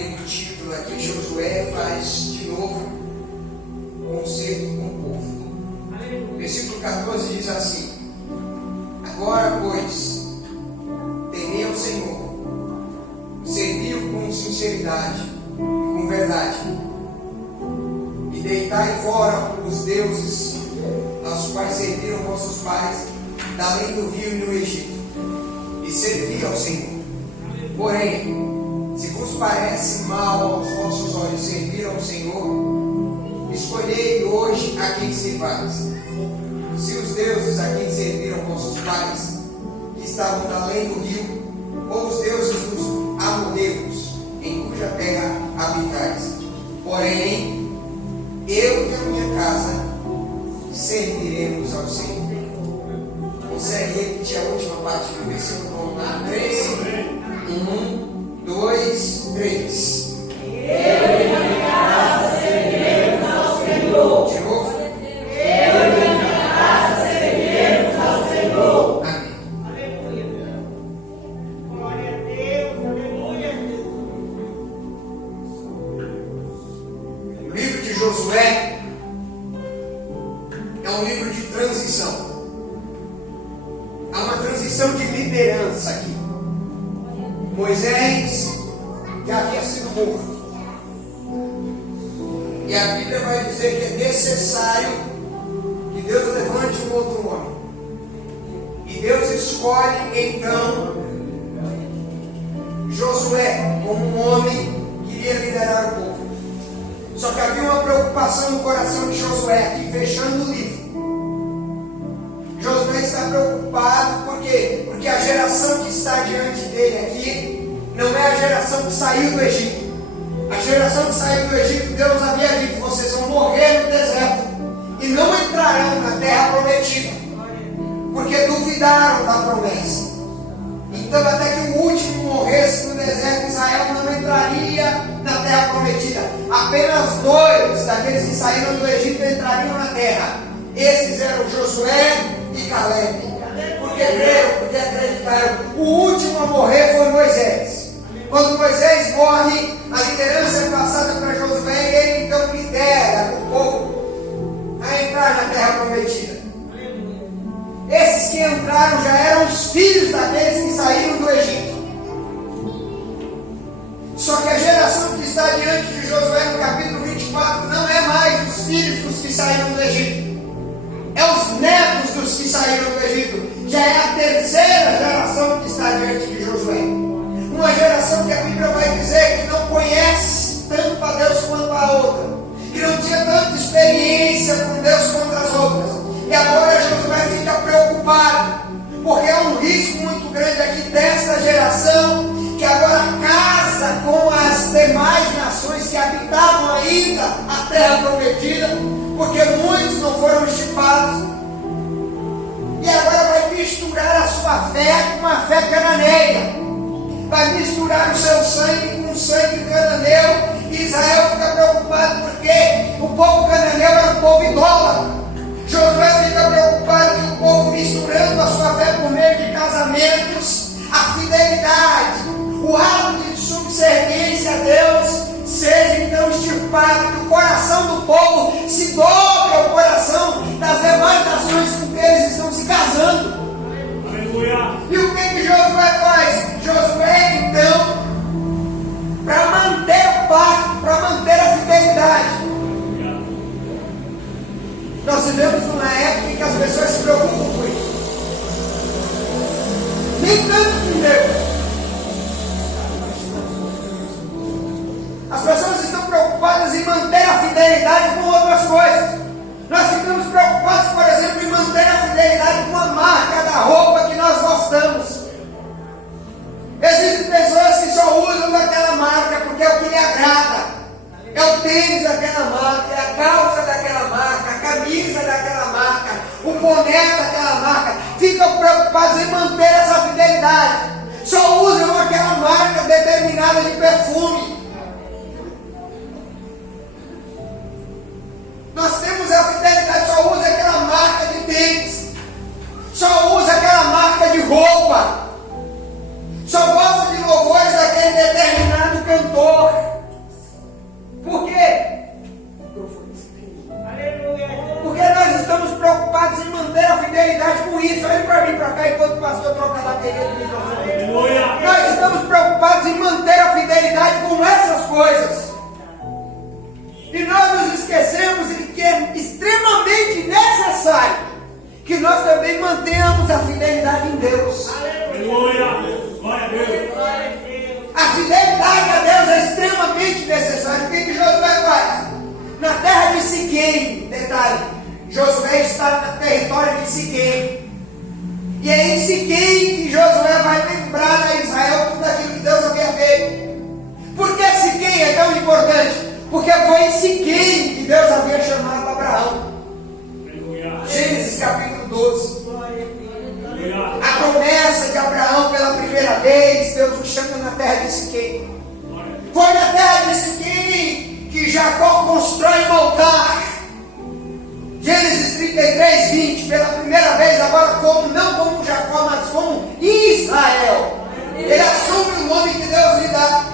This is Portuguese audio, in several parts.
tem o título aqui, Josué faz de novo concerto com o povo. Versículo 14 diz assim: agora, pois, temei ao Senhor, servi-o com sinceridade e com verdade, e deitai fora os deuses aos quais serviram vossos pais, da além do rio e no Egito, e servi ao Senhor. Porém, se vos parece mal aos vossos olhos servir ao Senhor, escolhei hoje a quem servais. Se os deuses a quem serviram vossos pais, que estavam da além do rio, ou os deuses dos amorreus, em cuja terra habitais. Porém, eu e a minha casa serviremos ao Senhor. Consegue repetir a última parte do versículo? Vamos lá, 3. 1, 2, 3. Eu e a minha casa serviremos ao Senhor. De novo. Eu e a minha casa serviremos ao Senhor. Amém. Aleluia. Glória a Deus. Aleluia. O livro de Josué é um livro de transição. Há uma transição de liderança aqui. Moisés já havia sido morto. E a Bíblia vai dizer que é necessário que Deus levante um outro homem. E Deus escolhe então Josué como um homem que iria liderar o povo. Só que havia uma preocupação no coração de Josué, aqui fechando o livro. Josué está preocupado, por quê? Porque a geração que está diante dele aqui não é a geração que saiu do Egito. A geração que saiu do Egito, Deus havia dito: vocês vão morrer no deserto e não entrarão na terra prometida, porque duvidaram da promessa. Então, até que o último morresse no deserto, Israel não entraria na terra prometida. Apenas 2 daqueles que saíram do Egito entrariam na terra. Esses eram Josué e Caleb, porque creram, porque acreditaram. O último a morrer foi Moisés. Quando Moisés morre, a liderança é passada para Josué e ele então lidera o povo a entrar na terra prometida. Esses que entraram já eram os filhos daqueles que saíram do Egito. Só que a geração que está diante de Josué no capítulo 24 não é mais os filhos dos que saíram do Egito. É os netos dos que saíram do Egito. Já é a terceira geração que está diante de Josué. Uma geração que a Bíblia vai dizer que não conhece tanto a Deus quanto a outra, que não tinha tanta experiência com Deus quanto as outras. E agora Josué fica preocupado, porque há um risco muito grande aqui desta geração, que agora casa com as demais nações que habitavam ainda a terra prometida, porque muitos não foram estipados, e agora vai misturar a sua fé com a fé cananeia, vai misturar o seu sangue com o sangue cananeu. E Israel fica preocupado porque o povo cananeu era um povo idólatra. Josué fica preocupado que o povo, misturando a sua fé por meio de casamentos, a fidelidade, o ato de subserviência a Deus, seja então extirpado, que o coração do povo se dobre ao coração das demais nações com que eles estão se casando. Aleluia. E o que Josué faz? Josué então, para manter o pacto, para manter a fidelidade. Nós vivemos numa época em que as pessoas se preocupam com isso. Nem tanto com Deus. As pessoas estão preocupadas em manter a fidelidade com outras coisas. Nós ficamos preocupados, por exemplo, em manter a fidelidade com a marca da roupa que nós gostamos. Existem pessoas que só usam daquela marca porque é o que lhe agrada. É o tênis daquela marca, é a calça daquela marca, a camisa daquela marca, o boné daquela marca. Ficam preocupados em manter essa fidelidade. Só usam aquela marca determinada de perfume. Nós temos a fidelidade, só usa aquela marca de tênis, só usa aquela marca de roupa, só gosta de louvores daquele determinado cantor. coisas. E nós nos esquecemos de que é extremamente necessário que nós também mantenhamos a fidelidade em Deus. Aleluia. Glória a Deus. A fidelidade a Deus é extremamente necessária. O que Josué faz? Na terra de Siquém, detalhe, Josué está no território de Siquém. E é em Siquém que Josué vai lembrar a Israel tudo aquilo que Deus havia feito. Por que Siquém é tão importante? Porque foi em Siquém que Deus havia chamado Abraão. Aleluia. Gênesis capítulo 12. Aleluia. A promessa de Abraão pela primeira vez, Deus o chama na terra de Siquém. Foi na terra de Siquém que Jacó constrói um altar. Gênesis 33, 20, pela primeira vez, agora não como Jacó, mas como Israel. Ele assume o nome que Deus lhe dá.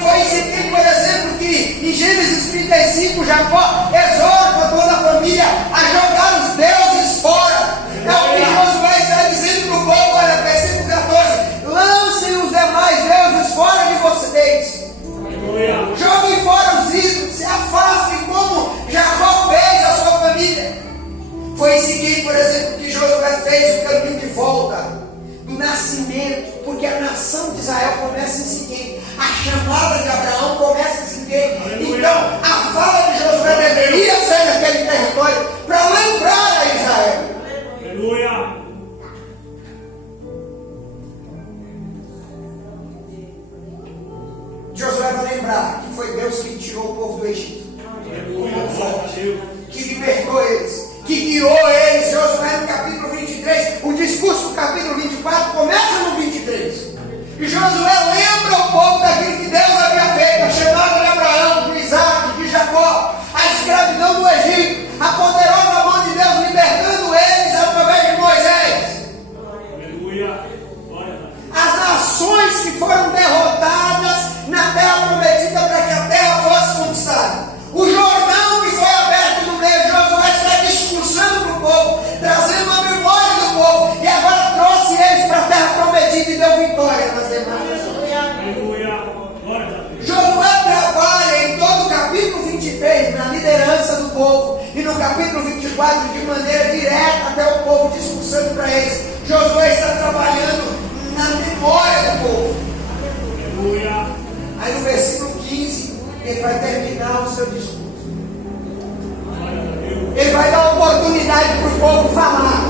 Foi em Siquém, por exemplo, que em Gênesis 35, Jacó exorta toda a família a jogar os deuses fora. É o que Josué está dizendo para o povo, olha, versículo 14: lancem os demais deuses fora de vocês. Aleluia. Joguem fora os ídolos, se afastem como Jacó fez a sua família. Foi em Siquém, por exemplo, que Josué fez o caminho de volta do nascimento, porque a nação de Israel começa em Siquém. A chamada de Abraão começa em Siquém. Então, a fala de Josué deveria ser naquele território para lembrar a Israel. Aleluia. Josué vai lembrar que foi Deus que tirou o povo do Egito, que libertou eles, que guiou eles. Josué no capítulo 23, o discurso do capítulo 24 começa no 23. E Josué lembra o povo daquilo que Deus havia feito, a chamada de Abraão, de Isaac, de Jacó, a escravidão do Egito, a poderosa mão de Deus libertando eles através de Moisés. Aleluia. Glória a Deus. As nações que foram derrotadas na terra prometida para que a terra fosse conquistada. O Jordão que foi aberto no meio, Josué está discursando para o povo, trazendo a memória do povo, e agora trouxe eles para a terra prometida e deu vitória nas demais. Aleluia. Glória a Deus. Josué trabalha em todo o capítulo 23 na liderança do povo, e no capítulo 24 de maneira direta até o povo, discursando para eles. Josué está trabalhando na memória do povo. Aleluia. Aí no versículo 15, ele vai terminar o seu discurso. Glória a Deus. Ele vai dar oportunidade para o povo falar.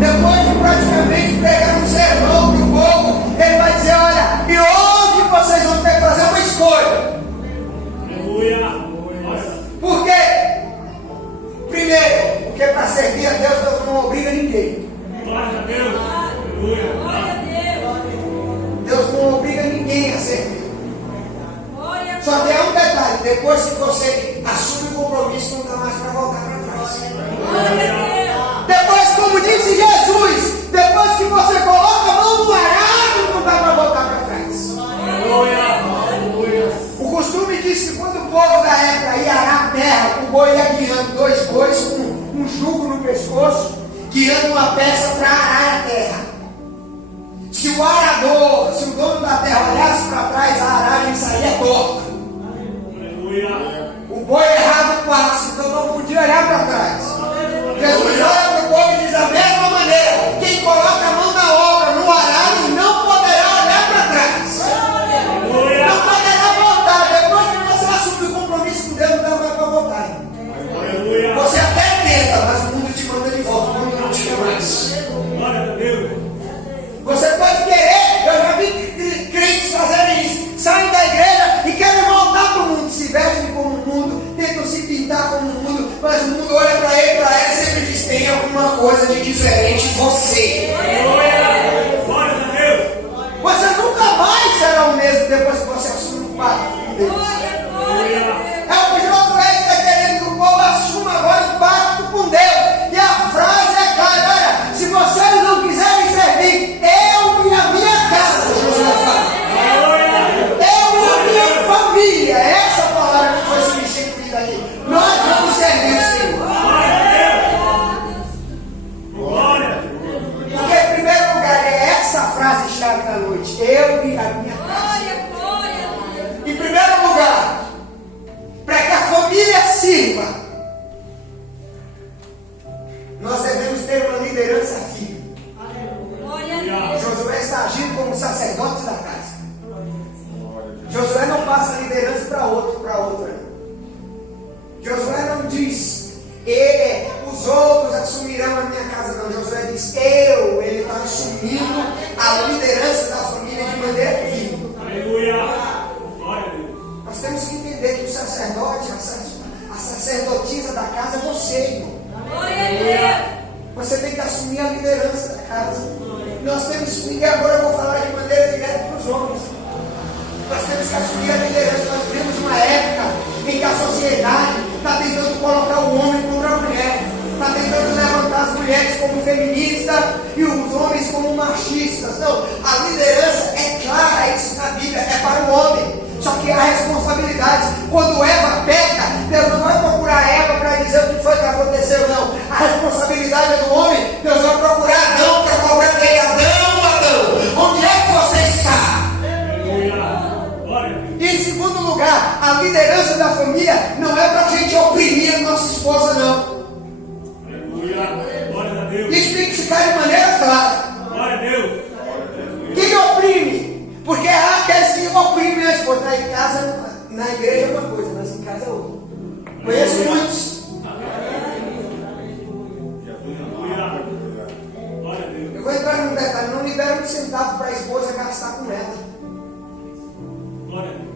Depois de praticamente pregar um sermão para o povo, ele vai dizer: olha, e hoje vocês vão ter que fazer uma escolha. Aleluia. Glória a Deus. Por quê? Primeiro, porque para servir a Deus, Deus não obriga ninguém. Glória a Deus. Aleluia. Deus não obriga ninguém a servir. Só tem um detalhe: depois que você assume o compromisso, não dá mais para voltar para trás. Depois, como disse Jesus, depois que você coloca a mão no arado, não dá para voltar para trás. Aleluia. O costume diz que quando o povo da época ia arar a terra, o boi ia guiando dois bois com um jugo no pescoço, guiando uma peça para arar a terra. Se o arador, se o dono da terra olhasse para trás, a aragem saía torta. Aleluia. O boi errava o passo, então não podia olhar para trás. Jesus olha para o povo e diz da mesma maneira: quem coloca a mão na obra, no arado, não poderá olhar para trás. Não poderá voltar. Depois que você assume o compromisso com Deus, não dá mais para voltar. Aleluia. Você até tenta, mas o mundo te manda de volta, o mundo não te quer mais. Glória a Deus. Você pode querer, eu já vi crentes fazerem isso, saem da igreja e querem voltar para o mundo, se vestem como o mundo, tentam se pintar como o mundo, mas o mundo olha para ele e sempre diz: tem alguma coisa de diferente em você. Aleluia. Glória a Deus. Você nunca mais será o mesmo depois que você assume o pacto com Deus. Aleluia. É o que Josué está querendo que o povo assuma agora o pacto com Deus. E a frase é clara: olha, se vocês não quiserem servir, eu e a minha casa, Josué fala. Eu e a minha família. Essa palavra que foi substituída aqui. Nós vamos servir o Senhor. Glória. Porque, em primeiro lugar, é essa frase chave da noite: eu e a minha casa. passa a liderança para outra. Josué não diz, os outros assumirão a minha casa, não. Josué diz, ele está assumindo a liderança da família de maneira firme. Aleluia. Glória a Deus. Nós temos que entender que o sacerdote, a sacerdotisa da casa é você, irmão. Glória a Deus. Você tem que assumir a liderança da casa. Nós temos que, e agora eu vou falar de maneira direta para os homens. Nós temos que assumir a liderança. Nós vivemos uma época em que a sociedade está tentando colocar o homem contra a mulher. Está tentando levantar as mulheres como feministas e os homens como machistas. Não, a liderança é clara, isso na Bíblia, é para o homem. Só que há responsabilidades. Quando Eva peca, Deus não vai procurar Eva para dizer o que foi que aconteceu, não. A responsabilidade é do homem. Deus vai procurar Adão para cobrar dele. Adão, onde é que você está? Aleluia. Glória a Deus. E em segundo lugar, a liderança da família não é para a gente oprimir a nossa esposa, não. Aleluia. Glória a Deus. Isso tem que ficar de maneira clara. Glória a Deus. Quem oprime? Porque há aqueles que oprimem a esposa. Em casa, na igreja é uma coisa, mas em casa é outra. Conheço muitos. Aleluia. Glória a Deus. Eu vou entrar num detalhe, não libera um centavo para a esposa gastar com ela. Glória a Deus.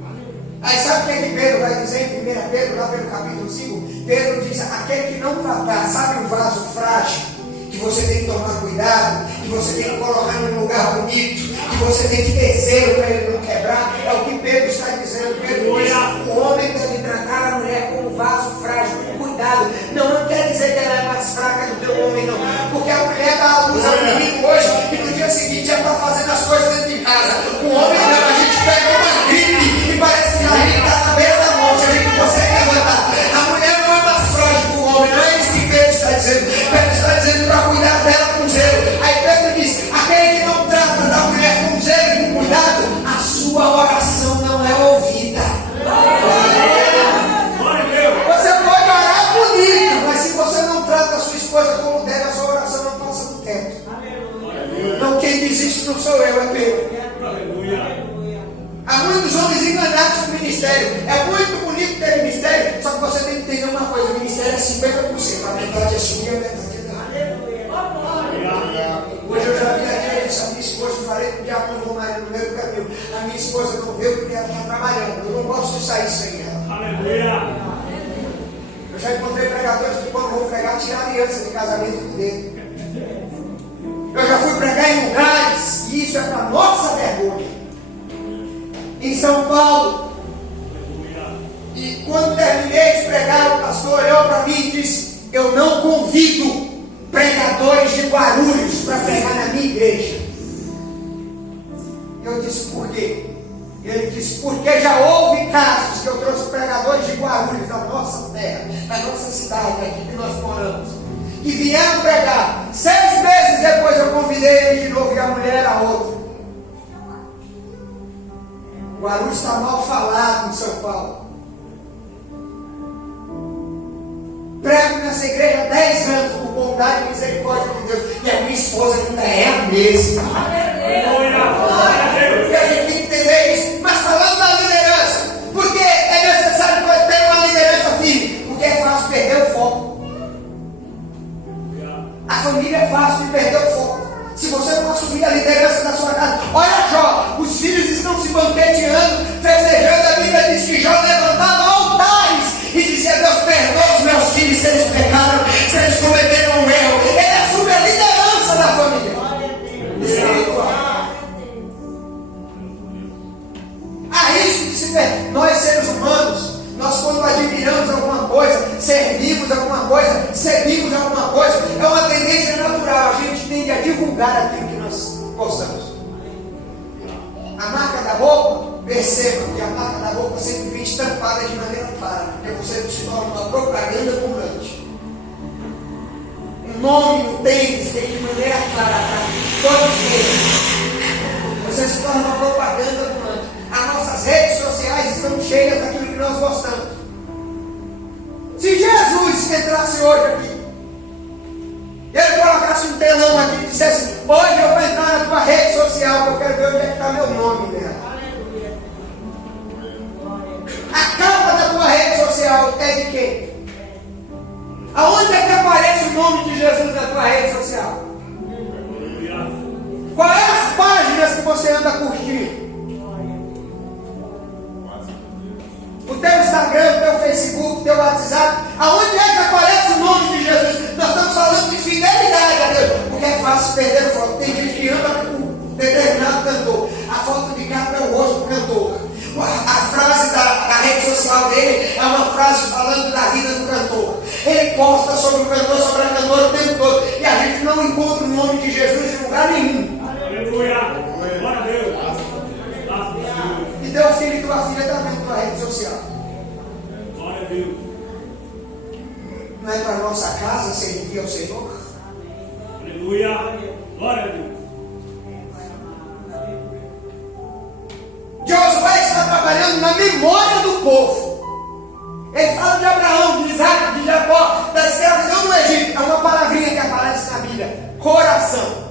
Aí sabe o que é que Pedro vai dizer em 1 Pedro, lá pelo capítulo 5? Pedro diz, aquele que não tratar, sabe um vaso frágil, que você tem que tomar cuidado, que você tem que colocar num lugar bonito, que você tem que ter zelo para ele não quebrar, é o que Pedro está dizendo. Pedro diz, o homem deve tratar a mulher como vaso frágil, com cuidado. Não quer dizer que ela é mais fraca do que o homem, não. Porque a mulher dá a luz ao menino hoje e no dia seguinte já está fazendo as coisas dentro de casa. O homem não, a gente pega uma gripe e parece que a gente está na beira da morte, a gente não consegue levantar. A mulher não é mais frágil que o homem, não é isso que Pedro está dizendo. Pedro está dizendo para cuidar dela com zelo. Aí Pedro diz, aquele que não trata da mulher com zelo e com cuidado, a sua oração não é ouvida. Glória a Deus. Você pode orar bonito, mas se você não trata a sua esposa como deve, a sua oração não passa do teto. Não, quem diz isso não sou eu, é Pedro. Aleluia. Há muitos homens enganados no ministério. É muito bonito ter ministério, só que você tem que entender uma coisa: o ministério é 50%. A metade é sua, a metade é dela. Hoje eu já vi aqui, eu disse a minha esposa, eu falei que o diabo não vou mais no meio do caminho. A minha esposa não veio porque ela está trabalhando. Eu não gosto de sair sem ela. Aleluia. Eu já encontrei pregadores que quando vou pregar, tirar aliança de casamento dele. Eu já fui pregar em lugares, e isso é para nossa vergonha. Em São Paulo. E quando terminei de pregar, o pastor olhou para mim e disse: eu não convido pregadores de Guarulhos para pregar na minha igreja. Eu disse: por quê? Ele disse: porque já houve casos que eu trouxe pregadores de Guarulhos, da nossa terra, da nossa cidade, aqui que nós moramos, que vieram pregar. 6 meses depois eu convidei ele de novo e a mulher era outra. Guarulhos está mal falado em São Paulo. Prego nessa igreja há 10 anos por bondade e misericórdia de Deus. E a minha esposa ainda é a mesma. E a gente tem que entender isso. Mas falando da liderança, porque é necessário ter uma liderança firme? Porque é fácil perder o foco. A família é fácil de perder o foco. Se você não assumir a liderança da sua casa, olha Jó, os filhos estão se banqueteando, festejando. A Bíblia diz que Jó levantava altares e dizia: Deus, perdoa os meus filhos se eles pecaram, se eles cometeram um erro. Ele assume a liderança da família espiritual. Há risco de se perder. Nós, seres humanos, nós quando admiramos alguma coisa, servimos alguma coisa, seguimos alguma coisa, é uma tendência natural. A gente tende a divulgar aquilo que nós gostamos. A marca da roupa, perceba que a marca da roupa sempre vem estampada de maneira clara, porque você se torna uma propaganda ambulante. O nome no tênis vem de maneira clara para todos eles. Você se torna uma propaganda ambulante. As nossas redes sociais estão cheias daquilo que nós gostamos. Se Jesus entrasse hoje aqui, ele colocasse um telão aqui e dissesse: hoje eu vou entrar na tua rede social, que eu quero ver onde é que está meu nome nela. quem? Aonde é que aparece o nome de Jesus na tua rede social? Quais é as páginas que você anda curtindo? O teu Instagram, o teu Facebook, o teu WhatsApp, aonde é que aparece o nome de Jesus? Nós estamos falando de fidelidade a Deus, porque é fácil perder foto. Tem gente que anda com um determinado cantor, a foto de capa é o rosto do cantor, a frase da rede social dele é uma frase falando da vida do cantor, ele posta sobre o cantor, sobre a cantora o tempo todo, e a gente não encontra o nome de Jesus em lugar nenhum. Aleluia! Glória a Deus! E teu filho e tua filha está vendo tua rede social. Glória a Deus! Não é para a nossa casa servir ao Senhor? Aleluia! Glória a Deus! Josué está trabalhando na memória do povo. Ele fala de Abraão, de Isaac, de Jacó, da escravidão no Egito. É uma palavrinha que aparece na Bíblia: coração.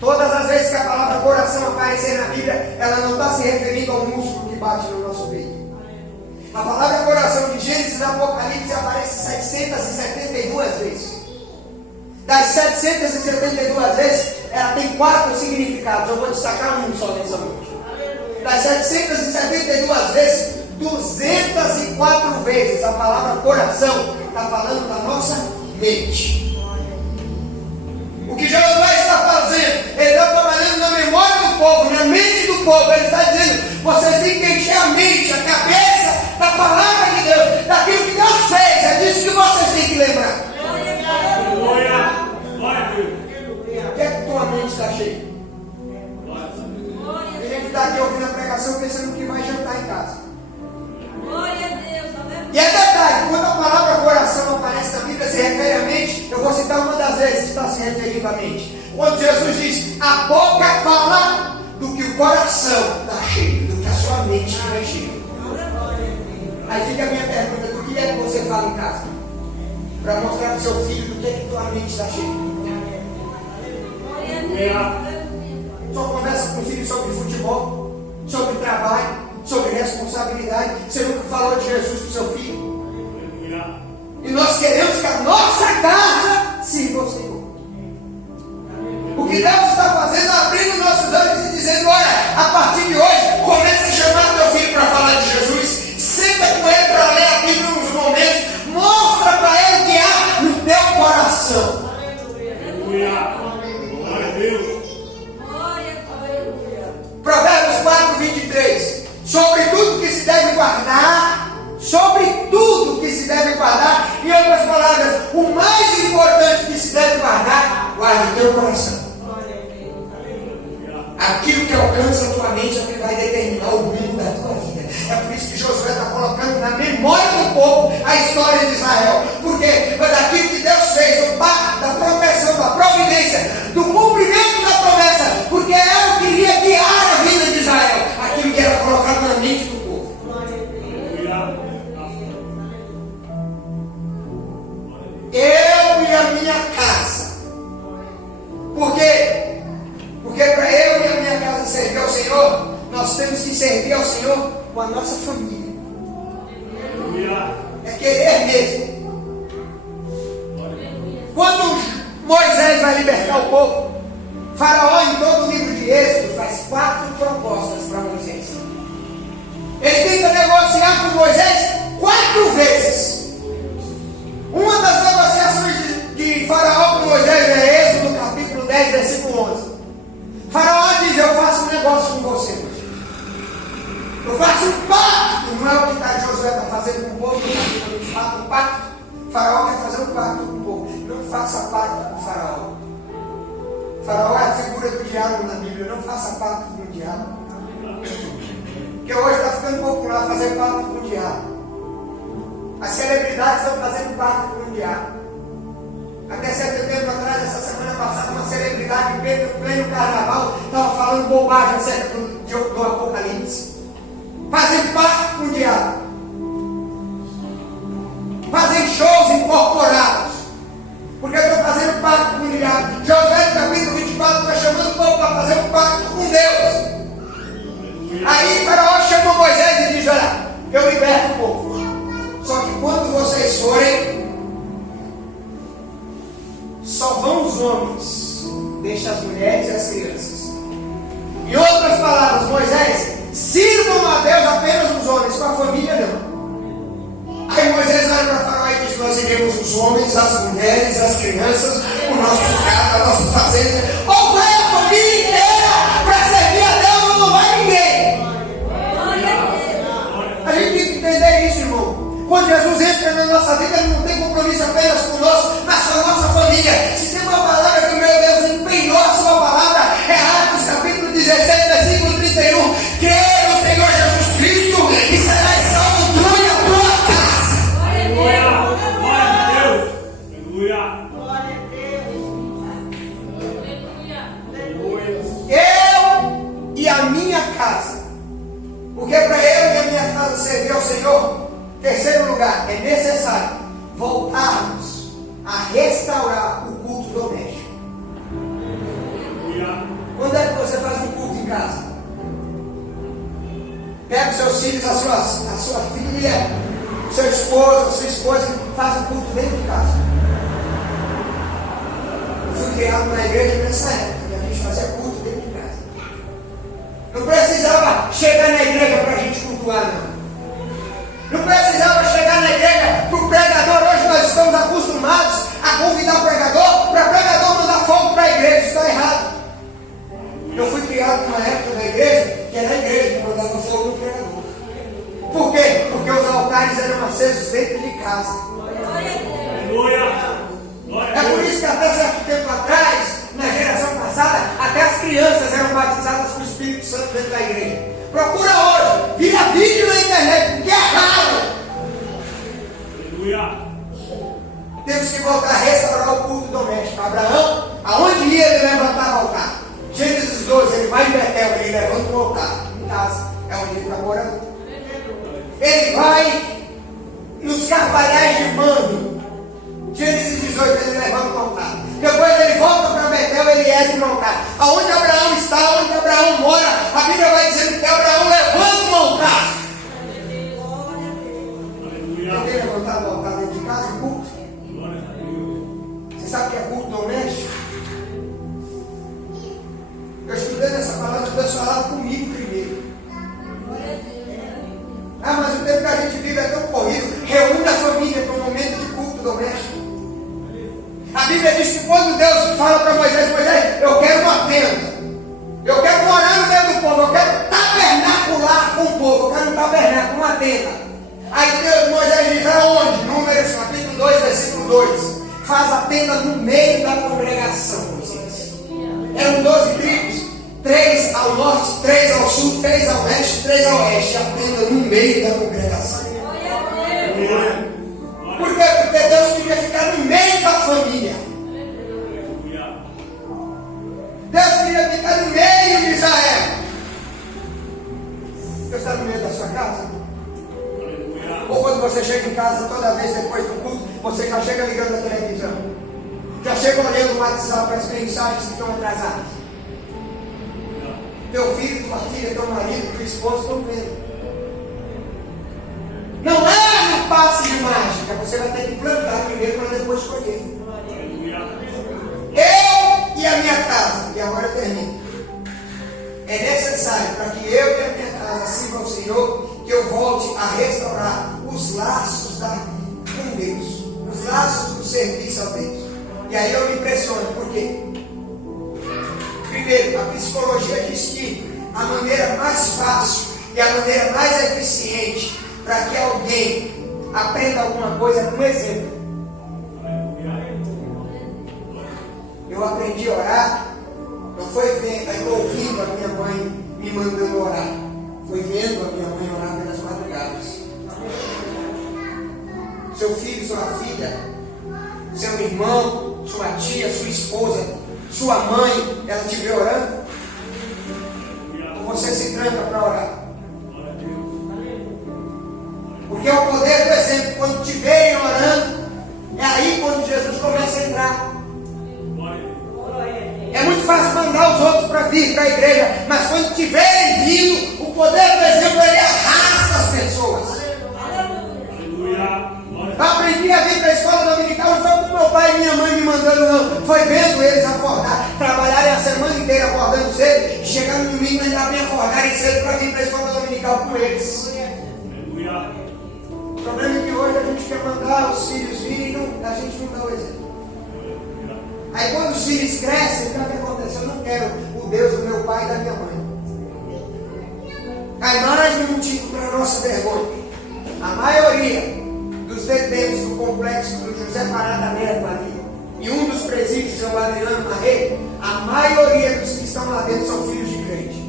Todas as vezes que a palavra coração aparecer na Bíblia, ela não está se referindo ao músculo que bate no nosso peito. A palavra coração de Gênesis e Apocalipse aparece 772 vezes. Das 772 vezes, ela tem 4 significados. Eu vou destacar um só nessa noite. Das 772 vezes, 204 vezes a palavra coração está falando da nossa mente. O que Josué está fazendo? Ele está trabalhando na memória do povo, na mente do povo. Ele está dizendo: vocês têm que encher a mente, a cabeça da palavra de Deus, daquilo que Deus fez. É disso que vocês têm que lembrar. Aleluia! Glória a Deus! O que é que tua mente está cheia? Tem gente que está aqui ouvindo a pregação pensando que vai jantar em casa. Glória a Deus, E é detalhe, quando a palavra coração aparece na Bíblia, se refere à mente. Eu vou citar uma das vezes que está se referindo à mente. Quando Jesus diz: a boca fala do que o coração está cheio, do que a sua mente está cheia. Aí fica a minha pergunta: do que é que você fala em casa? Para mostrar para o seu filho do que é que tua mente está cheia. Só conversa com o filho sobre futebol, sobre trabalho, sobre responsabilidade. Você nunca falou de Jesus para o seu filho. E nós queremos que a nossa casa sirva ao Senhor. O que Deus está fazendo é abrindo nossos olhos e dizendo: olha, a partir de hoje, começa a chamar teu filho para falar de Jesus. Senta com ele para ler a Bíblia uns momentos. Mostra para ele o que há no teu coração. Aleluia! Glória a Deus! Provérbios 4, 23. Sobre tudo que se deve guardar, sobre tudo que se deve guardar, em outras palavras, o mais importante que se deve guardar, guarda o teu coração. Aquilo que alcança a tua mente é o que vai determinar o rumo da tua vida. É por isso que Josué está colocando na memória do povo a história de Israel. Porque foi daquilo que Deus fez, do pacto, da proteção, da providência, do cumprimento da promessa. Porque ela queria guiar a vida de Israel. Aquilo que era colocado na mente do povo. Eu e a minha casa. Por quê? Porque para eu e a minha casa servir ao Senhor, nós temos que servir ao Senhor com a nossa família. É querer mesmo. Quando Moisés vai libertar o povo, Faraó, em todo o livro de Êxodo, faz 4 propostas para Moisés. Ele tenta negociar com Moisés 4 vezes. Uma das negociações de Faraó com Moisés é Êxodo capítulo 10, versículo 11. Faraó diz: eu faço um negócio com você, Moisés. Eu faço um pacto. Não é o que Josué está fazendo com o povo, no capítulo 24, um pacto. Faraó quer fazer um pacto com o povo. Não faça pacto com Faraó. Faraó é a figura do diabo na Bíblia. Não faça pacto com o diabo. Porque hoje está ficando popular fazer pacto com o diabo. As celebridades estão fazendo pacto com o diabo. Até certo tempo atrás, essa semana passada, uma celebridade em pleno carnaval estava falando bobagem acerca do Apocalipse. Fazem pacto com o diabo. Fazem shows incorporados. Porque estão fazendo pacto com o diabo. Josué, no capítulo 24, está chamando o povo para fazer um pacto com Deus. Aí Faraó chama Moisés e diz: olha, eu liberto o povo. Só que quando você forem, só vão os homens, deixa as mulheres e as crianças. Em outras palavras, Moisés, sirvam a Deus apenas os homens, com a família não. Aí Moisés olha para Faraó e diz: nós iremos os homens, as mulheres, as crianças, o nosso gado, a nossa fazenda. Ou vai a família inteira para servir a Deus ou não vai ninguém. A gente tem que entender isso, irmão. Quando Jesus entra na nossa vida, ele não tem compromisso apenas conosco, mas com a nossa família. Se tem uma palavra que o meu Deus empenhou a sua palavra, é Atos capítulo 16, versículo 31. Crê no Senhor Jesus Cristo e serás salvo tu e a tua casa. Aleluia. Glória a Deus. Aleluia. Eu e a minha casa. Porque para eu e a minha casa servir ao Senhor, terceiro lugar, é necessário voltarmos a restaurar o culto doméstico. Aleluia. Quando é que você faz um culto em casa? Pega os seus filhos, a sua filha, seu esposo, a sua esposa, e faz um culto dentro de casa. Eu fui criado na igreja nessa época, e a gente fazia culto dentro de casa. Não precisava chegar na igreja para a gente cultuar, não. Não precisava chegar na igreja para o pregador. Hoje nós estamos acostumados a convidar o pregador para o pregador mandar fogo para a igreja. Isso está errado. Eu fui criado numa época da igreja que era a igreja que mandava fogo no pregador. Por quê? Porque os altares eram acesos dentro de casa. Aleluia. Glória a É por Deus. isso que até certo tempo atrás, na geração passada, até as crianças eram batizadas com o Espírito Santo dentro da igreja. Procura hoje, vira vídeo na internet, porque é raro. Aleluia. Temos que voltar a restaurar o culto doméstico. Abraão, aonde ia ele levantava o altar? Gênesis 12, ele vai em Betel, ele levanta o altar. Em casa, é onde ele está morando. Ele vai nos carvalhais de Mando. Gênesis 18, ele levanta o altar. Depois ele volta para Betel, ele ergue um altar. Aonde Abraão está, onde Abraão mora, a Bíblia vai dizendo que Abraão levanta um altar. Aleluia. Ele tem levantado o altar dentro de casa, culto. Glória a Deus. Você sabe o que é culto doméstico? Eu estudei essa palavra, Deus falava comigo primeiro. Ah, mas o tempo que a gente vive é tão corrido. Reúne a família para um momento de culto doméstico. A Bíblia diz que quando Deus fala para Moisés, Moisés, eu quero uma tenda. Eu quero morar no meio do povo. Eu quero tabernacular com o povo. Eu quero um tabernáculo, uma tenda. Aí Deus, Moisés diz, aonde? Números capítulo 2, versículo 2. Faz a tenda no meio da congregação, Moisés. Eram 12 tribos. 3 ao norte, 3 ao sul, 3 ao leste, 3 ao oeste. A tenda no meio da congregação. Aleluia. Por quê? Porque Deus queria ficar no meio da família. Aleluia. Deus queria ficar no meio de Israel. Deus está no meio da sua casa? Aleluia. Ou quando você chega em casa, toda vez depois do culto, você já chega ligando a televisão. Já chega olhando o WhatsApp para as mensagens que estão atrasadas. Teu filho, tua filha, teu marido, tua esposa estão vendo. Não é no passe de mágica. Você vai ter que plantar primeiro para depois colher. Aleluia. Eu e a minha casa, e agora eu termino. É necessário para que eu e a minha casa sirvam ao Senhor, que eu volte a restaurar os laços com Deus, os laços do serviço a Deus. E aí eu me impressiono, por quê? Primeiro, a psicologia diz que a maneira mais fácil e a maneira mais eficiente para que alguém aprenda alguma coisa é com exemplo. Eu aprendi a orar, não foi ouvindo a minha mãe me mandando orar, foi vendo a minha mãe orar pelas madrugadas. Seu filho, sua filha, seu irmão, sua tia, sua esposa, sua mãe, ela te vê orando, ou você se tranca para orar? Porque é o poder do exemplo. Quando te verem orando, é aí quando Jesus começa a entrar. É muito fácil mandar os outros para vir para a igreja, mas quando te verem vindo, o poder do exemplo ele arrasta as pessoas. Eu aprendi a estudando, não. Foi vendo eles acordar, trabalharem a semana inteira acordando cedo, e chegar no domingo ainda bem acordarem cedo para vir para a escola dominical com eles. Aleluia. O problema é que hoje a gente quer mandar os filhos virem e a gente não dá o exemplo. Aí quando os filhos crescem, o que acontece? Eu não quero o Deus do meu pai e da minha mãe. Aí mais um motivo para a nossa vergonha. A maioria dos detentos do complexo do José Parada Neto ali, e um dos presídios é o Adriano Marreiro, a maioria dos que estão lá dentro são filhos de crente.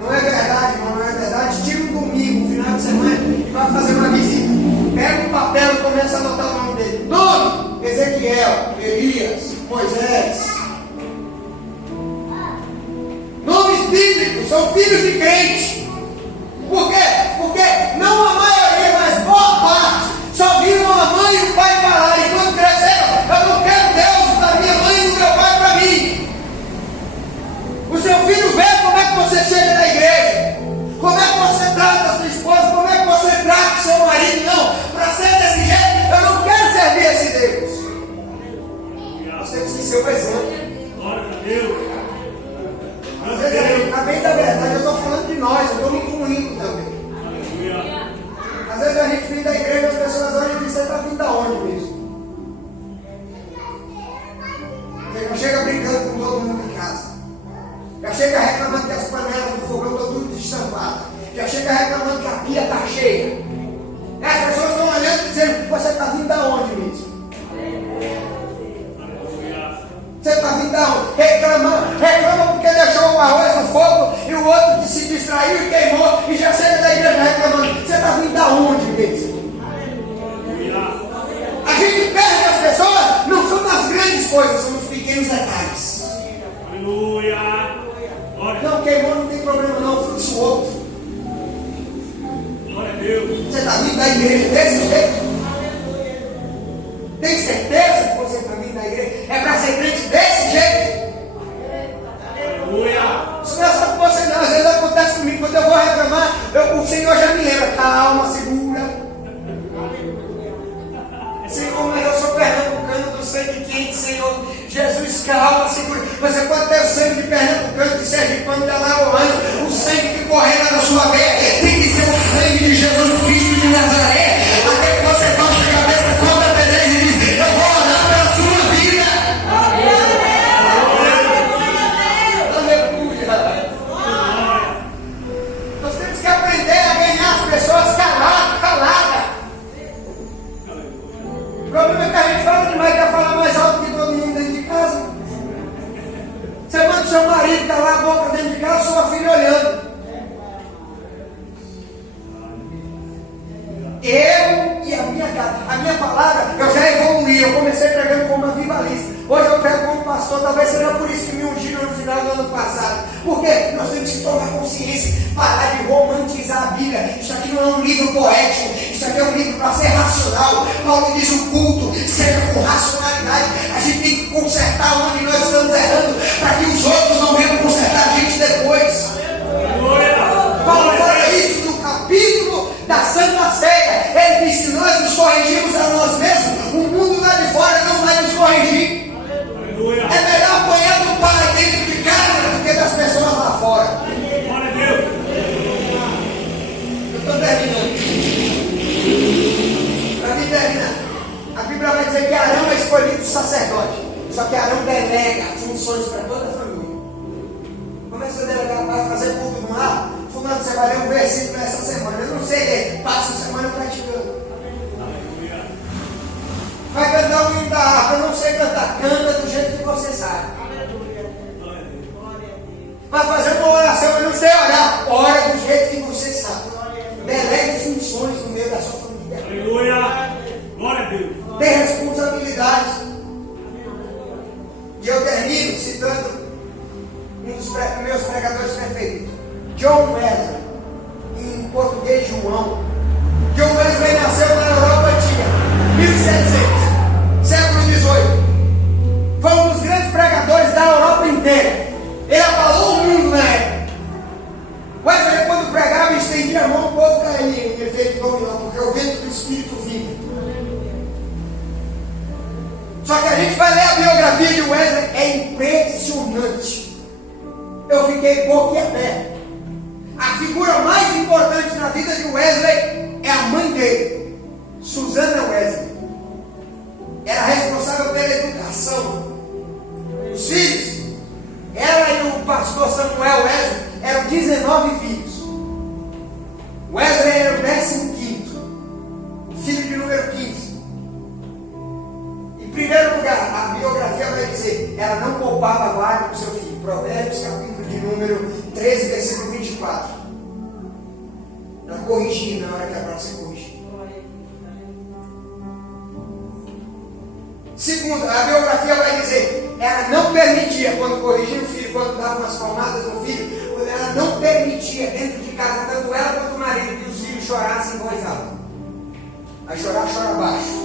Não é verdade, irmão, não é verdade? Tira um domingo, final de semana, e vai fazer uma visita. Pega um papel e começa a anotar o nome dele. Nome: Ezequiel, Elias, Moisés. Nomes bíblicos, são filhos de crente. Por quê? Porque não a maioria, mas boa parte, só viram a mãe e o pai falar. E quando cresceram, eu não quero Deus da minha mãe e do meu pai para mim. O seu filho vê como é que você chega na igreja, como é que você trata a sua esposa, como é que você trata o seu marido. Não, para ser desse jeito, eu não quero servir esse Deus. Você tem que ser o exemplo. Glória a Deus. Às vezes, a bem da verdade, eu estou falando de nós, eu estou me incluindo também. Aleluia. Às vezes a gente vem da igreja, as pessoas olham e dizem: você está vindo da onde mesmo? Você já chega brincando com todo mundo em casa. Já chega reclamando que as panelas do fogão estão tudo destampadas. Já chega reclamando que a pia está cheia. E as pessoas estão olhando e dizendo: você está vindo da onde mesmo? Você está vindo da onde? Reclama porque deixou o arroz no fogo e o outro que se distraiu e queimou e já chega da igreja reclamando. Você está vindo da onde mesmo? A gente perde as pessoas, não são nas grandes coisas, são nos pequenos detalhes. Aleluia. Glória Não, queimou, não tem problema não, foi isso outro. a Deus. Você está vindo da igreja desse jeito? Tem certeza que você está vindo da igreja? É para ser crente desse jeito? Aleluia. Isso não é só com você não, às vezes acontece comigo, quando eu vou reclamar, o Senhor já me lembra: calma, segura. Senhor, mas eu sou pernambucano do sangue quente, Senhor. Jesus, calma, segura. Você pode ter o sangue de pernambucano, de sergipano, de alagoano, o sangue que corre lá na sua veia tem que ser o sangue de Jesus Cristo de Nazaré. Até que você baixe a cabeça contra a pedreira e diz: eu vou orar pela sua vida. Aleluia. Nós temos que aprender a ganhar as pessoas caladas. O problema é que a gente fala demais, quer falar mais alto que todo mundo dentro de casa. Você manda o seu marido calar a boca dentro de casa, sua filha olhando. Eu e a minha casa, a minha palavra, eu já evoluí. Eu comecei pregando como avivalista. Hoje eu prego como pastor. Talvez seja por isso que me ungiram no final do ano passado. Porque nós temos que tomar consciência, parar de romantizar a Bíblia. Isso aqui não é um livro poético, isso aqui é um livro para ser racional. Paulo diz: o culto seja com racionalidade. A gente tem que consertar onde nós estamos errando, para que os outros não venham consertar a gente depois. Paulo fala isso no capítulo da Santa Ceia. Ele diz: se nós nos corrigimos a nós mesmos, o mundo lá de fora não vai nos corrigir. É melhor apanhar do pai dentro de casa do que das pessoas lá fora. Glória a Deus. Eu estou terminando. Para mim terminar, a Bíblia vai dizer que Arão é escolhido sacerdote. Só que Arão delega funções para toda a família. Começa a delegar, vai fazer culto no lar. Fulano, você vai ler um versículo essa semana. Eu não sei ler, passa a semana praticando. Vai cantar um hino da harpa, eu não sei cantar. Canta do jeito que você sabe. Vai fazer uma oração, eu não sei orar. Ora do jeito que você sabe. Delegue funções no meio da sua família. Aleluia. Glória a Deus. Tem responsabilidade. E eu termino citando um dos meus pregadores preferidos, John Wesley, em português João. John Wesley nasceu na Europa Antiga, 1700, século XVIII. Foi um dos grandes pregadores da Europa inteira. Ele abalou o mundo na época. Wesley, quando pregava e estendia a mão, o povo caía em efeito dominó, porque o vento do Espírito vinha. Só que fiquei boquiaberto. A figura mais importante na vida de Wesley é a mãe dele, Susana Wesley. Era responsável pela educação. Os filhos, ela e o pastor Samuel Wesley eram 19 filhos. Wesley era o 15º, o filho de número 15. Em primeiro lugar, a biografia vai dizer, ela não poupava vara com seu filho. Provérbios, capítulo de número 13, versículo 24. Ela corrigia na hora que era para ser corrigida. Segundo, a biografia vai dizer, ela não permitia, quando corrigia o filho, quando dava umas palmadas no filho, ela não permitia dentro de casa, tanto ela quanto o marido, que os filhos chorassem em voz alta. Aí chorar, chora baixo.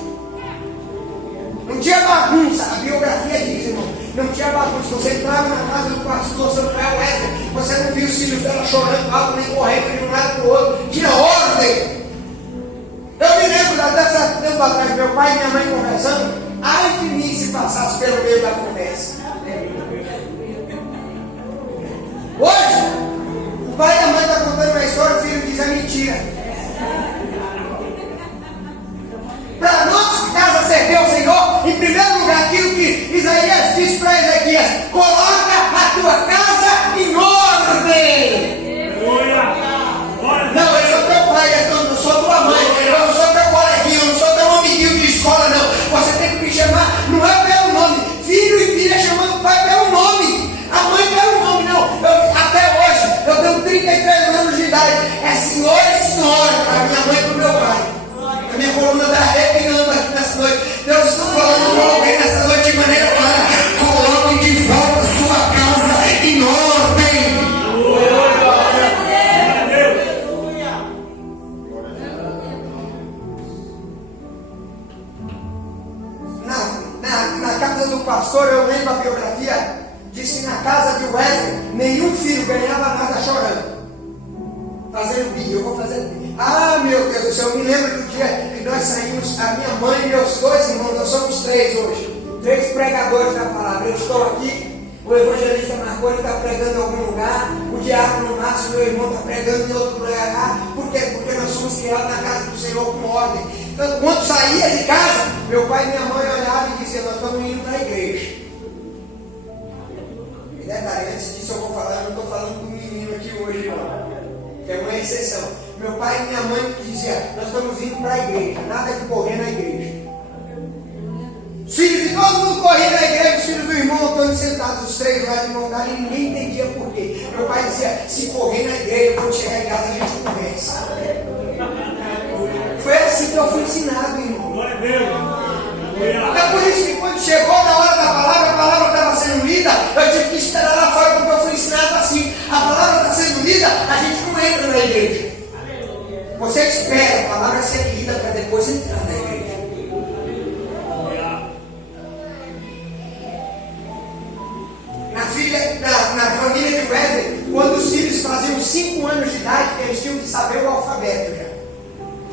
Não tinha bagunça, a biografia diz, irmão. Não tinha bagunça. Você entrava na casa do pastor Samuel Wesley, você não via os filhos dela chorando alto, nem correndo de um lado para o outro. Tinha ordem. Eu me lembro, até certo tempo atrás, meu pai e minha mãe conversando. Ai de mim se passasse pelo meio da conversa. Hoje, o pai e a mãe estão contando uma história, o filho diz é mentira. Para nós que casa servir ao Senhor, em primeiro lugar, aquilo que Isaías diz para Ezequias: coloca a tua casa em ordem. Não, eu sou teu pai, eu não sou tua mãe, eu não sou teu coleguinha, eu não sou teu amiguinho de escola, não. Você tem que me chamar, não é pelo nome. Filho e filha chamando o pai pelo nome, a mãe pelo nome, não. Até hoje, eu tenho 33 anos de idade, é senhor e senhora para minha mãe e para o meu pai. A minha coluna está arrepiando aqui nessa noite. Deus está falando com alguém nessa noite de maneira clara. Coloque de volta a sua casa em ordem. Na casa do pastor, eu lembro a biografia, disse que na casa de Wesley, nenhum filho ganhava nada chorando. Fazendo vídeo, eu vou fazer. Ah, meu Deus do céu, eu me lembro do dia que nós saímos, a minha mãe e meus dois irmãos, nós somos 3 hoje, 3 pregadores da palavra. Eu estou aqui, o evangelista Marconi está pregando em algum lugar, o diácono Márcio, meu irmão, está pregando em outro lugar. Por quê? Porque nós somos criados na casa do Senhor com ordem. Então, quando saía de casa, meu pai e minha mãe olhavam e diziam: nós estamos indo para a igreja. E detalhe, antes disso eu vou falar, eu não estou falando com um menino aqui hoje, não. Que é uma exceção. Meu pai e minha mãe diziam: nós estamos indo para a igreja, nada de correr na igreja. Os filhos de todo mundo corriam na igreja, os filhos do irmão Antônio sentados, os 3 lá de mão dada, e ninguém entendia por quê. Meu pai dizia: se correr na igreja, quando chegar em casa a gente conversa. Foi assim que eu fui ensinado, irmão. Glória a Deus. É por isso que quando chegou na hora da palavra, a palavra estava sendo lida, eu tive que esperar lá fora, porque eu fui ensinado assim. A palavra está sendo lida, a gente não entra na igreja. Você espera a palavra ser lida para depois entrar na igreja. Na família de Wesley, quando os filhos faziam 5 anos de idade, eles tinham que saber o alfabeto já.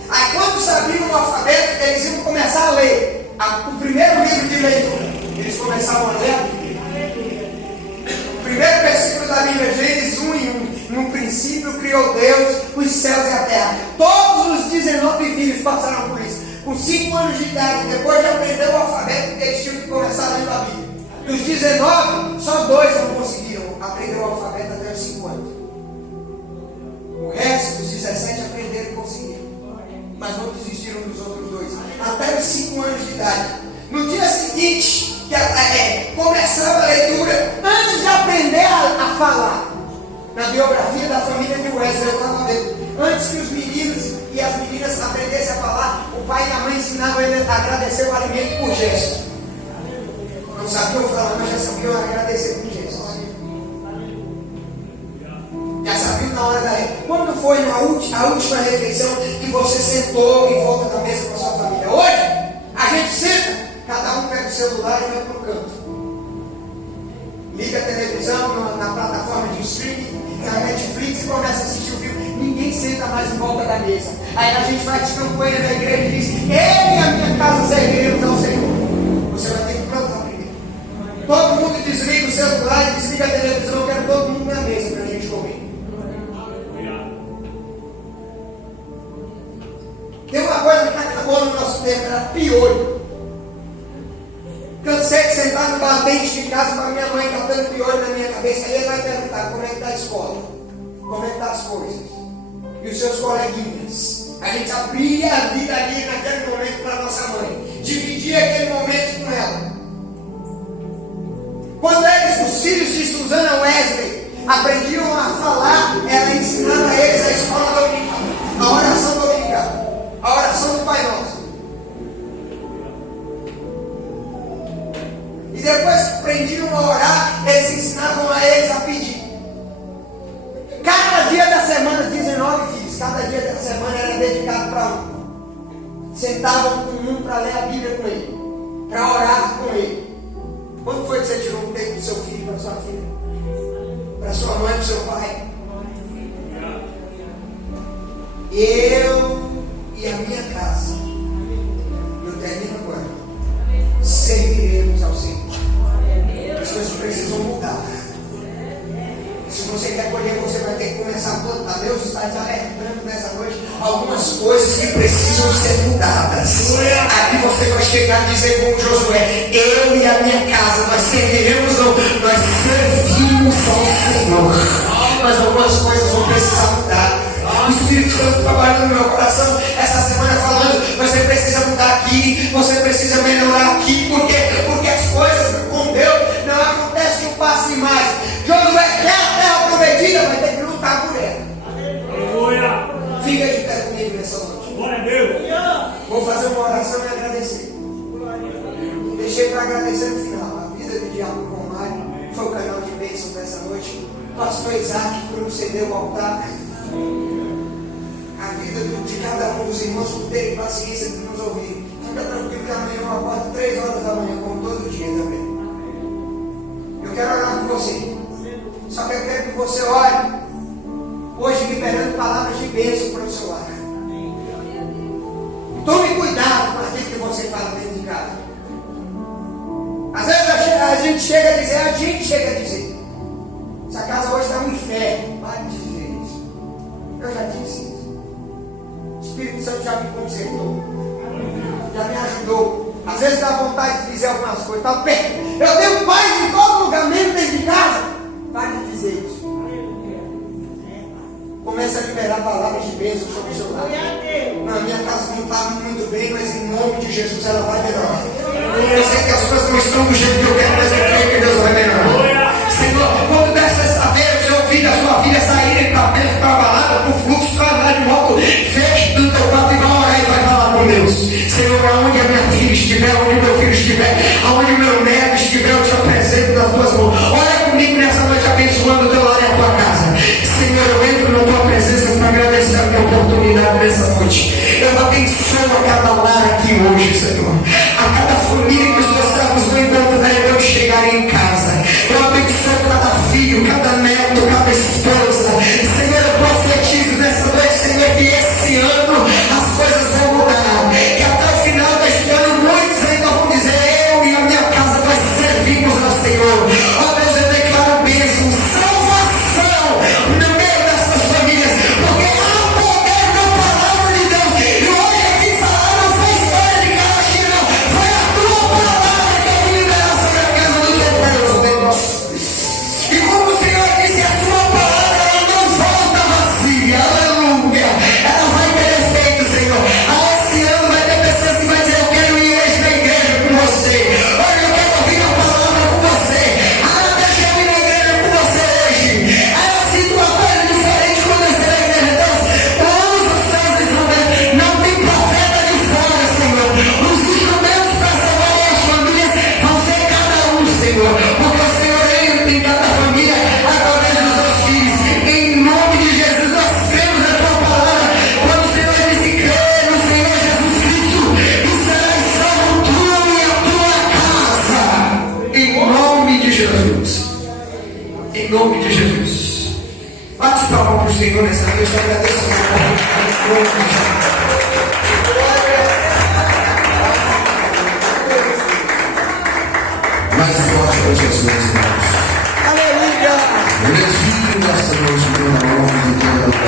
Aí quando sabiam o alfabeto, eles iam começar a ler o primeiro livro de leitura. Eles começavam a ler a Bíblia. O primeiro versículo da Bíblia, Gênesis 1:1. No princípio criou Deus os céus e a terra. Todos os 19 filhos passaram por isso. Com 5 anos de idade, depois de aprender o alfabeto, eles tinham que começar a ler a Bíblia. Dos 19, só 2 não conseguiram aprender o alfabeto até os 5 anos. O resto, dos 17, aprenderam e conseguiram. Mas não desistiram dos outros 2. Até os 5 anos de idade. No dia seguinte, começava a leitura, antes de aprender a falar. Na biografia da família de Wesley, eu estava vendo. Antes que os meninos e as meninas aprendessem a falar, o pai e a mãe ensinavam eles a agradecer o alimento por gesto. Não sabiam falar, mas já sabiam agradecer com gestos. Já sabiam na hora da... Quando foi a última refeição que você sentou em volta da mesa com a sua família? Hoje, a gente senta, cada um pega o celular e vai para o canto. Liga a televisão na plataforma de streaming, na Netflix e começa a assistir o filme. Ninguém senta mais em volta da mesa. Aí a gente vai de campanha na igreja e diz: eu e a minha casa serviremos ao Senhor. Você vai ter que plantar primeiro. Todo mundo desliga o celular e desliga a televisão, eu quero todo mundo na mesa para a gente Tem uma coisa que acabou no nosso tempo, era piolho. Cansei de sentar no batente de casa com a minha mãe catando piolho na minha cabeça. Aí ele vai perguntar como é que está a escola, como é que estão as coisas. E os seus coleguinhas. A gente abria a vida ali naquele momento para nossa mãe. Dividia aquele momento com ela. Quando eles, os filhos de Susana Wesley, aprendiam a falar, ela ensinava a eles a escola dominical, a oração dominical, a oração do Pai Nosso. E depois que aprendiam a orar, eles ensinavam a eles a pedir. Cada dia da semana, 19 filhos, cada dia da semana era dedicado para um. Sentavam com um para ler a Bíblia com ele, para orar com ele. Quando foi que você tirou um tempo do seu filho, para sua filha? Para sua mãe, para o seu pai? Eu e a minha casa, eu termino agora, serviremos ao Senhor. As coisas precisam mudar. Se você quer colher, você vai ter que começar a plantar. Deus está te alertando nessa noite algumas coisas que precisam ser mudadas. Aqui você vai chegar e dizer como Josué: eu e a minha casa, nós serviremos, não, nós servimos ao Senhor. Mas algumas coisas vão precisar mudar. O Espírito Santo trabalhando no meu coração essa semana falando: você precisa mudar aqui, você precisa melhorar aqui. Por quê? Porque as coisas com Deus não acontecem de um passo e mais. Josué quer a terra prometida, vai ter que lutar por ela. Aleluia. Fica de pé comigo nessa noite. Glória a Deus. Vou fazer uma oração e agradecer. Deixei para agradecer no final. A vida do Diabo com o Mário foi o canal de bênçãos dessa noite. Pastor Isaac por um CD ao altar. A vida de cada um dos irmãos por terem paciência de nos ouvir. Fica tranquilo que amanhã eu acordo 3 horas da manhã, como todo dia também. Eu quero orar com você. Só que eu quero que você ore hoje liberando palavras de bênção para o seu lar. Tome cuidado com aquilo que você fala dentro de casa. Às vezes a gente chega a dizer: essa casa hoje está um inferno. Pare de dizer isso. Eu já disse isso. O Espírito Santo já me consertou, já me ajudou. Às vezes dá vontade de dizer algumas coisas. Tá perto. Eu tenho paz em todo lugar, mesmo dentro de casa. Pare de dizer isso. Comece a liberar palavras de bênção sobre o seu lar. Na minha casa não está muito bem, mas em nome de Jesus ela vai melhorar. Eu sei que as coisas não estão do jeito que eu quero, mas eu creio que Deus vai melhorar. Senhor, quando der sexta-feira, o seu filho e a sua filha saírem para dentro, para a balada, para o fluxo, para andar de moto, feche do teu quarto e vai orar e vai falar com Deus. Senhor, aonde a minha filha estiver, aonde o meu filho estiver, aonde o meu neto estiver, eu te apresento nas tuas mãos. Olha comigo nessa noite, abençoando o teu lar e a tua casa. Senhor, eu entro na tua presença para agradecer a minha oportunidade nessa noite. Eu abençoo a cada lar aqui hoje, Senhor. A cada família que os teus servos vão encontrar quando chegarem em casa. Eu abençoo cada filho, cada neto, cada esposa. Senhor, eu profetizo nessa noite, Senhor, que esse ano as coisas vão mudar. Que até o final deste ano muitos ainda vão dizer: eu e a minha casa nós servimos ao Senhor. Ó Deus, eu declaro bênção, salvação no meio dessas famílias, porque há o poder da palavra de Deus. E hoje aqui falar não foi história de Caixinha, não. Foi a tua palavra que eu vim liberar sobre a casa do teu povo, Deus. E como o Senhor disse, a tua palavra ela não volta vazia. Aleluia. Ela vai ter efeito, Senhor. Esse ano vai ter pessoas que vão dizer: eu quero ir hoje na igreja com você. Olha, eu quero ouvir a palavra com você. Deixa eu ir na igreja com você hoje. Eu sinto uma coisa diferente quando eu estou na igreja. Deus, usa os seus instrumentos. Não tem profeta de fora, Senhor. Os instrumentos para salvar as famílias vão ser cada um, Senhor. Porque o Senhor entra em cada família através dos seus filhos. Em nome de Jesus, nós cremos na tua palavra. Quando o Senhor disse: crê no Senhor Jesus Cristo e serás salvo tu e a tua casa. Em nome de Jesus. Em nome de Jesus. Bate palma para o Senhor nessa noite. Eu agradeço a Mais forte para Jesus, irmãos. Aleluia. Glorifique nessa noite.